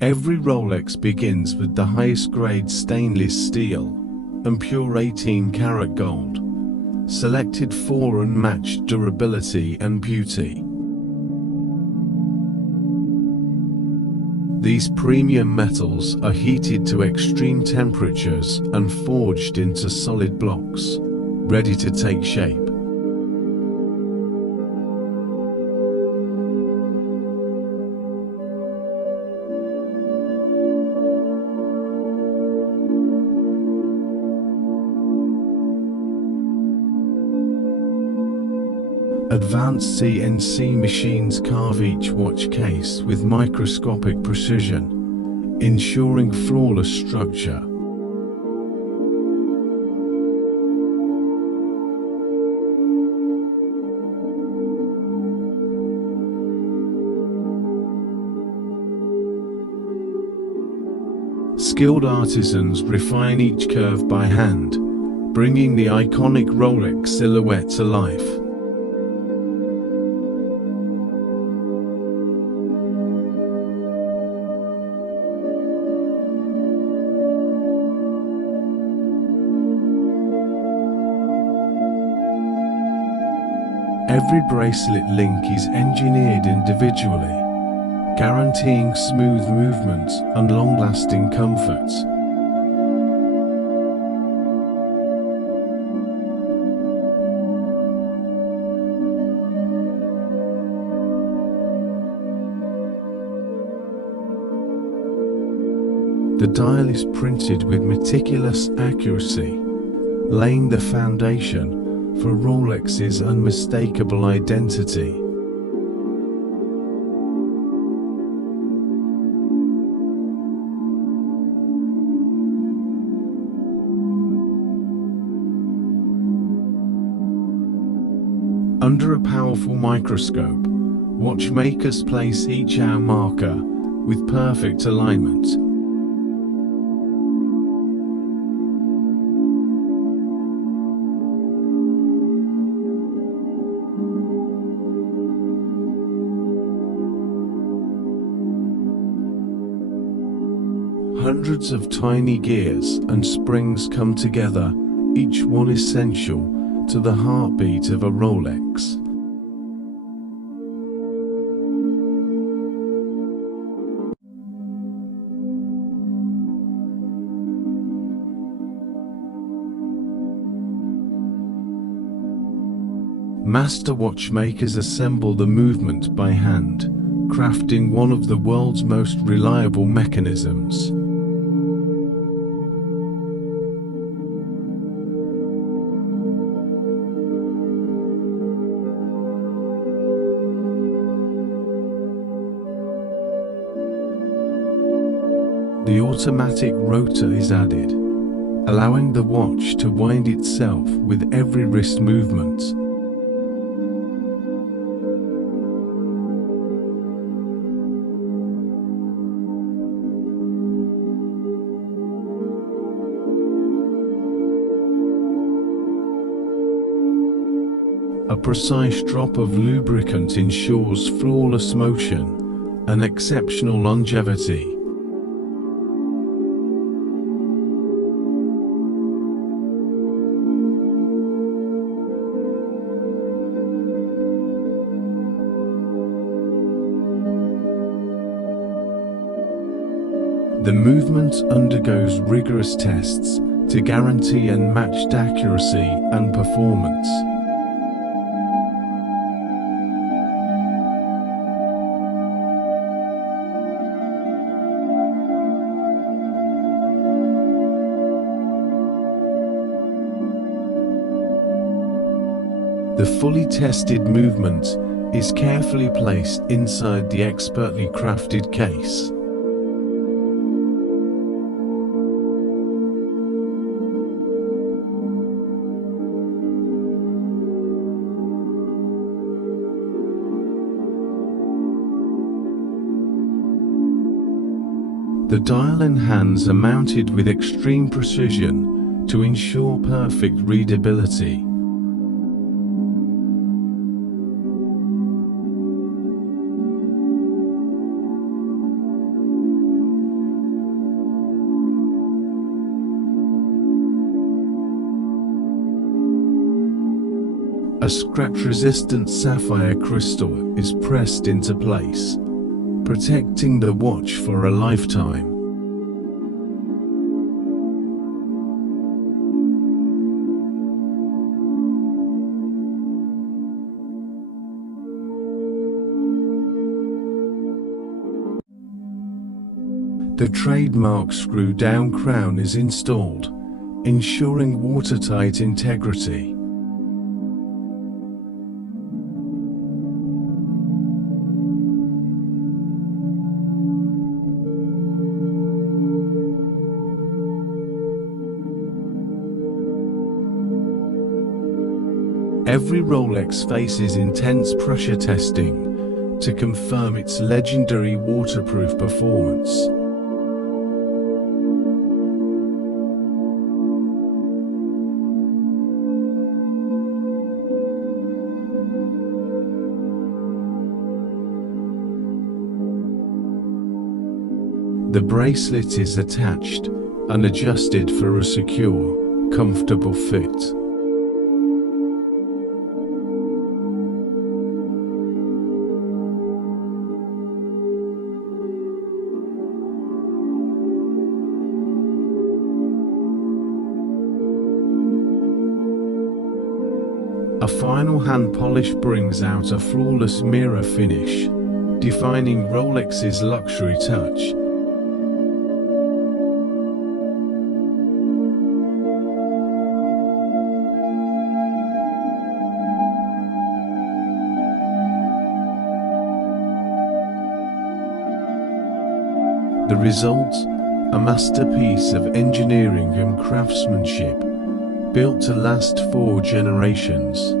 Every Rolex begins with the highest grade stainless steel and pure 18-karat gold, selected for unmatched durability and beauty. These premium metals are heated to extreme temperatures and forged into solid blocks, ready to take shape. Advanced CNC machines carve each watch case with microscopic precision, ensuring flawless structure. Skilled artisans refine each curve by hand, bringing the iconic Rolex silhouette to life. Every bracelet link is engineered individually, guaranteeing smooth movement and long-lasting comfort. The dial is printed with meticulous accuracy, laying the foundation for Rolex's unmistakable identity. Under a powerful microscope, watchmakers place each hour marker with perfect alignment. Hundreds of tiny gears and springs come together, each one essential to the heartbeat of a Rolex. Master watchmakers assemble the movement by hand, crafting one of the world's most reliable mechanisms. The automatic rotor is added, allowing the watch to wind itself with every wrist movement. A precise drop of lubricant ensures flawless motion and exceptional longevity. The movement undergoes rigorous tests to guarantee unmatched accuracy and performance. The fully tested movement is carefully placed inside the expertly crafted case. The dial and hands are mounted with extreme precision to ensure perfect readability. A scratch-resistant sapphire crystal is pressed into place, protecting the watch for a lifetime. The trademark screw-down crown is installed, ensuring watertight integrity. Every Rolex faces intense pressure testing to confirm its legendary waterproof performance. The bracelet is attached and adjusted for a secure, comfortable fit. A final hand polish brings out a flawless mirror finish, defining Rolex's luxury touch. The result? A masterpiece of engineering and craftsmanship, built to last 4 generations.